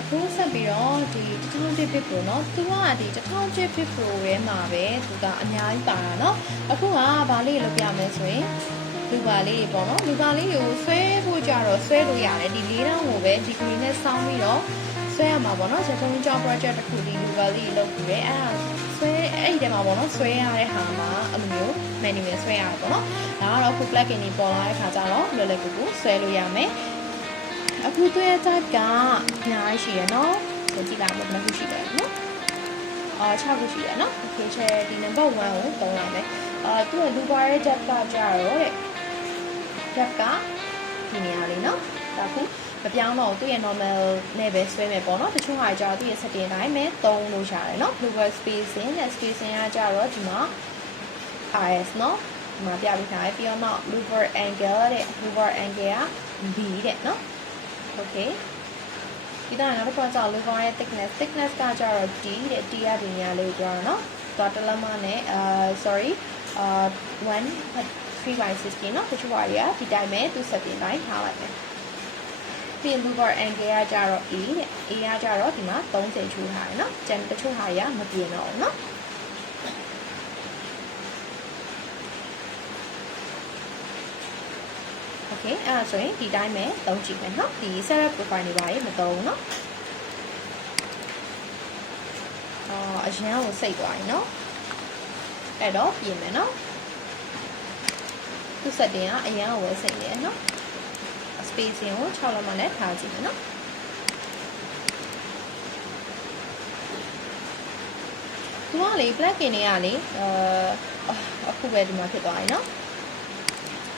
အခုဆက်ပြီးတော့ဒီ1000 Pro เนาะသူကဒီ1000 Pro ရဲမှာပဲသူကအများကြီးပါတာเนาะအခုကဘာလေးလုပ်ပြမယ်ဆိုရင်လူပါလေးတွေပေါ့နော်လူပါလေးတွေကိုဆွဲဖို့ကြတော့ဆွဲလို့ရတယ်ဒီ4000ကိုပဲဒီဂရီနဲ့စောင်းပြီးတော့ဆွဲရမှာပေါ့နော်ဆက်ဆုံးကြောင်း project တစ်ခုဒီလူပါလေးလုပ်ပြီးတယ်အဲ့ဒါဆွဲအဲ့ဒီထဲမှာပေါ့နော်ဆွဲရတဲ့ဟာမှာအဲ့လိုမျိုး manual ဆွဲရတယ်ပေါ့နော်ဒါကတော့အခု plugin တွေပေါ်လာတဲ့ခါကျတော့လွယ်လွယ်ကူကူဆွဲလို့ရမယ်အခုတွေ့ရတဲ့ type ကအများကြီးရှိရနော်ကြည့်လိုက်မယ်ဘယ်လိုရှိတယ်နော်6ခုရှိရနော် okay ချက်ဒီ number 1ကိုသုံးလိုက်မယ်သူကလူပါရဲ့ depth ကကြတော့တဲ့ depth ကဒီနေရာလေးနော်ဒါခုမပြောင်းတော့သူ့ရဲ့ normal နဲ့ပဲဆွဲမယ်ပေါ့နော်တချို့ဟာကြတော့သူ့ရဲ့ setting တိုင်းပဲသုံးလို့ရတယ်နော် global spacing နဲ့ spacing ကကြတော့ဒီမှာ RS နော်ဒီမှာပြပေးထားတယ်ပြီးတော့နောက် louver angle တဲ့ louver angle က V တဲ့နော် okay ဒီတော့နောက်တစ်ခုကကြောက် louver ရဲ့ thickness ကကြတော့ D တဲ့ D ကဒီနေရာလေးကိုကြတော့နော်သွားတလမနဲ့sorry 1.3/16 เนาะတချို့ဟာတွေကဒီတိုင်းပဲသူ setting တိုင်းထားလိုက်မယ်ပြီး louver angle ကကြတော့ A တဲ့ A ကကြတော့ဒီမှာ30ချိုးထားတယ်เนาะကျန်တချို့ဟာတွေကမပြင်တော့ဘူးเนาะOkay အဲ့ဒါဆိုရင်ဒီတိုင်းပဲသုံးကြည့်မယ်เนาะဒီ setup profile တွေပါရေးမသုံးဘူးเนาะအရန်ကိုစိတ်သွားပြီเนาะအဲ့တော့ပြင်မယ်เนาะသူ setting ကအရန်ကိုဝယ်စိတ်နေเนาะ spacing ကို6လောက်မှလည်းထားကြည့်မယ်เนาะသူကလေ plugin တွေကလေအခုပဲဒီမှာဖြစ်သွားပြီเนาะ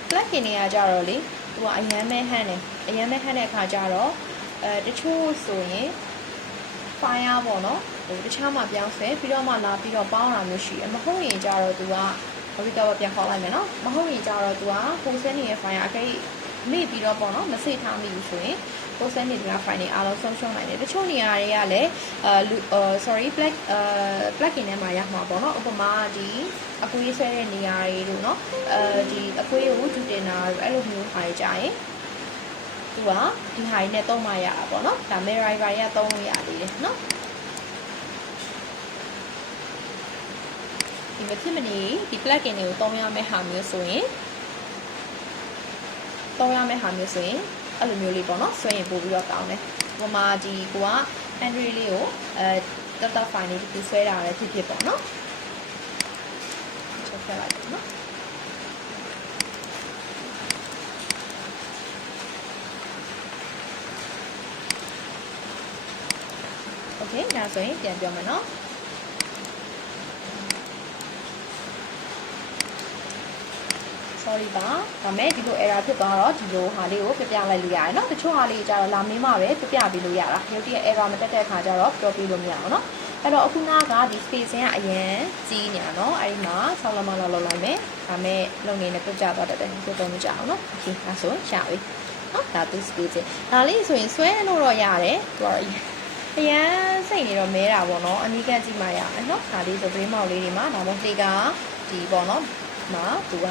plugin တွေကကြတော့လေသူကအရန်မဲဟန်းတယ်အရန်မဲဟန်းတဲ့အခါကျတော့တချို့ဆိုရင် fire ပေါ့နော်ဟိုတခြားမှာပြောင်းဆွဲပြီးတော့မှလာပြီးတော့ပေါင်းတာမျိုးရှိတယ်မဟုတ်ရင်ကြတော့သူကဘာဖြစ်တော့ပြန်ခေါ်လိုက်မယ်နော်မဟုတ်ရင်ကြတော့သူကပုံစံနေတဲ့ fire အကိမေ့ပြီးတော့ပေါ့နော်မစိတ်ထားမိဘူးဆိုရင်ပုံစံနေတဲ့ file တွေအားလုံးဆုံးရှုံးနိုင်တယ်တချို့နေရာတွေကလည်းsorry plugin ထဲမှာရမှာပေါ့နော်ဥပမာဒီအကွေးဆွဲတဲ့နေရာတွေတို့နော်ဒီအကွေးကိုဂျူတင်တာတို့အဲ့လိုမျိုးဟာကြရင်သူကဒီဟာတွေနဲ့သုံးမရတာပေါ့နော်ဒါ mirror တွေကသုံးလို့ရသေးတယ်နော်ဒီမဖြစ်မနေဒီ plugin တွေကိုသုံးရမယ့်ဟာမျိုးဆိုရင်အဲ့လိုမျိုးလေးပေါ့နော်ဆွဲရင်ပို့ပြီးတော့ကောင်းတယ်။ဟိုမှာဒီကိုက Android လေးကိုdata file လေးဒီဆွဲတာလည်းဖြစ်ပေါ့နော်။ချက်ပြလိုက်ပါနော်။ Okay ဒါဆိုရင်ပြန်ပြောမယ်နော်။ sorry ပါဒါမဲ့ဒီလို error ဖြစ်သွားတော့ဒီလိုဟာလေးကိုပြပြလိုက်လို့ရတယ်เนาะတချို့ဟာလေးကြတော့လာမင်းမှပဲပြပြပေးလို့ရတာရုပ်တရက် error မတက်တဲ့အခါကျတော့ပြောပြလို့မရအောင်เนาะအဲ့တော့အခုနားကဒီ spacing ကအရင်ကြီးနေတာเนาะအဲ့ဒီမှာ6လက်မလောက်လောက်လိုက်မယ်ဒါမဲ့လုံနေနဲ့ပြပြသွားတတ်တယ်ပြတော့မကြအောင်เนาะ okay ဒါဆိုရှာပြီเนาะဒါသူ spacing ဒါလေးဆိုရင်ဆွဲလို့တော့ရတယ်သူကတော့အရန်စိတ်နေတော့မဲတာပေါ့เนาะအနီးကပ်ကြည့်မှရတယ်เนาะဒါလေးဆို brain mount လေးတွေမှာဒါမှမဟုတ်လေကဒီပေါ့เนาะမှာသူက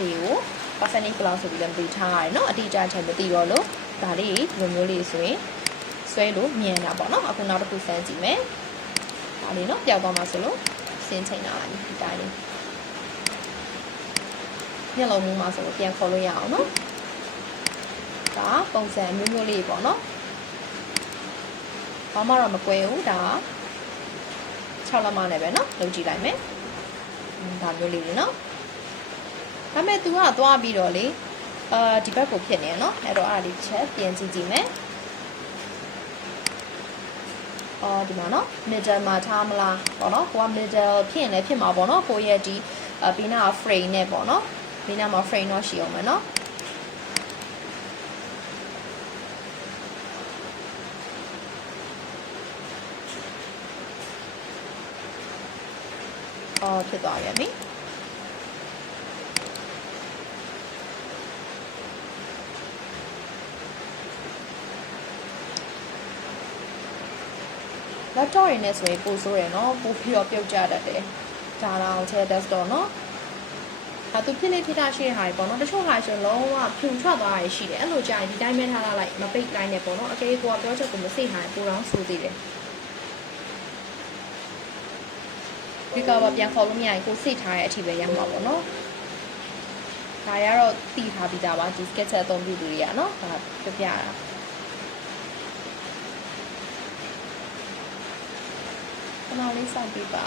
ဒီကို percentage ဘယ်လောက်ဆိုပြီးလည်းပေးထားရတယ်เนาะအတိအကျချက်မသိတော့လို့ဒါလေးဒီလိုမျိုးလေးဆိုရင်ဆွဲလို့မြင်တာပေါ့เนาะအခုနောက်တစ်ခုစမ်းကြည့်မယ်ဒါလေးเนาะပျောက်သွားမှာဆိုလို့စင်းချိန်လာလိုက်ဒီတိုင်းလေးညလုံးမှုမှာဆိုလို့ပြန်ခေါ်လို့ရအောင်เนาะဒါပုံစံမျိုးမျိုးလေးပေါ့เนาะဘာမှတော့မကွဲဘူးဒါ6လက်မနဲ့ပဲเนาะလုပ်ကြည့်လိုက်မယ်ဒါမျိုးလေးเนาะဒါမဲ့ तू ကသွားပြီးတော့လေဒီဘက်ကိုဖြစ်နေเนาะအဲ့တော့အားလေးချက်ပြင်ကြည့်ကြည့်မယ်ဒီမှာเนาะ middle မှာထားမလားပေါ့เนาะကိုက middle ဖြစ်ရင်လည်းဖြစ်မှာပေါ့เนาะကိုရဲ့ဒီဘေးနာ frame နဲ့ပေါ့เนาะဘေးနာမှာ frame တော့ရှိအောင်မယ်เนาะဖြစ်သွားပြီlaptop ရင်းနဲ့ဆိုရင်ပို့ဆိုးရယ်เนาะပို့ပြီးတော့ပြုတ်ကြတတ်တယ်ဒါတော့ချက် desktop เนาะ သူဖြစ်နေဖြစ်တာရှိတဲ့ဟာတွေပေါ့နော်တချို့ဟာဆိုလုံးဝဖြူထွက်သွားရရှိတယ်အဲ့လိုကြာရင်ဒီတိုင်းပဲထားလိုက်မပိတ်လိုက်နဲ့ပေါ့နော်အကယ်ကိုကပြောချက်ကိုမစိတ်ဟာပိုတော့ဆိုသေးတယ်ဒီကဘာပြန်ခေါ်လို့မရရင်ကိုစိတ်ထားရဲ့အထီပဲရမှာပေါ့နော်ဒါရတော့တည်ထားပြီးသားပါဒီ sketch အသုံးပြုသူတွေကနော်ဒါပြပြတာခဏလေးစောင့်ပြပါ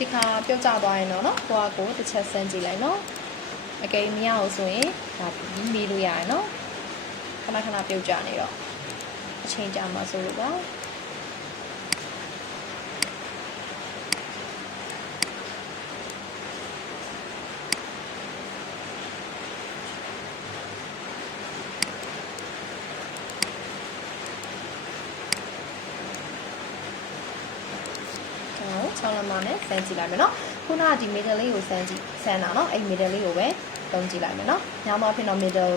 ဒီခါပြုတ်ကျသွားရင်တော့နော်ကိုကကိုတစ်ချက်ဆန်းကြည့်လိုက်နော်အကယ်မရအောင်ဆိုရင်ဒါမီးလို့ရတယ်နော်ခဏခဏပြုတ်ကျနေတော့အချိန်ကြာမှာဆိုလို့ပါ6လမ်းမှာနဲ့ဆန်းကြည့်လိုက်မယ်နော်ခုနကဒီ middle လေးကိုဆန်းတာနော်အဲ့ middle လေးကိုပဲသုံးကြည့်လိုက်မယ်နော်ညောင်းတော့ဖြစ်တော့ middle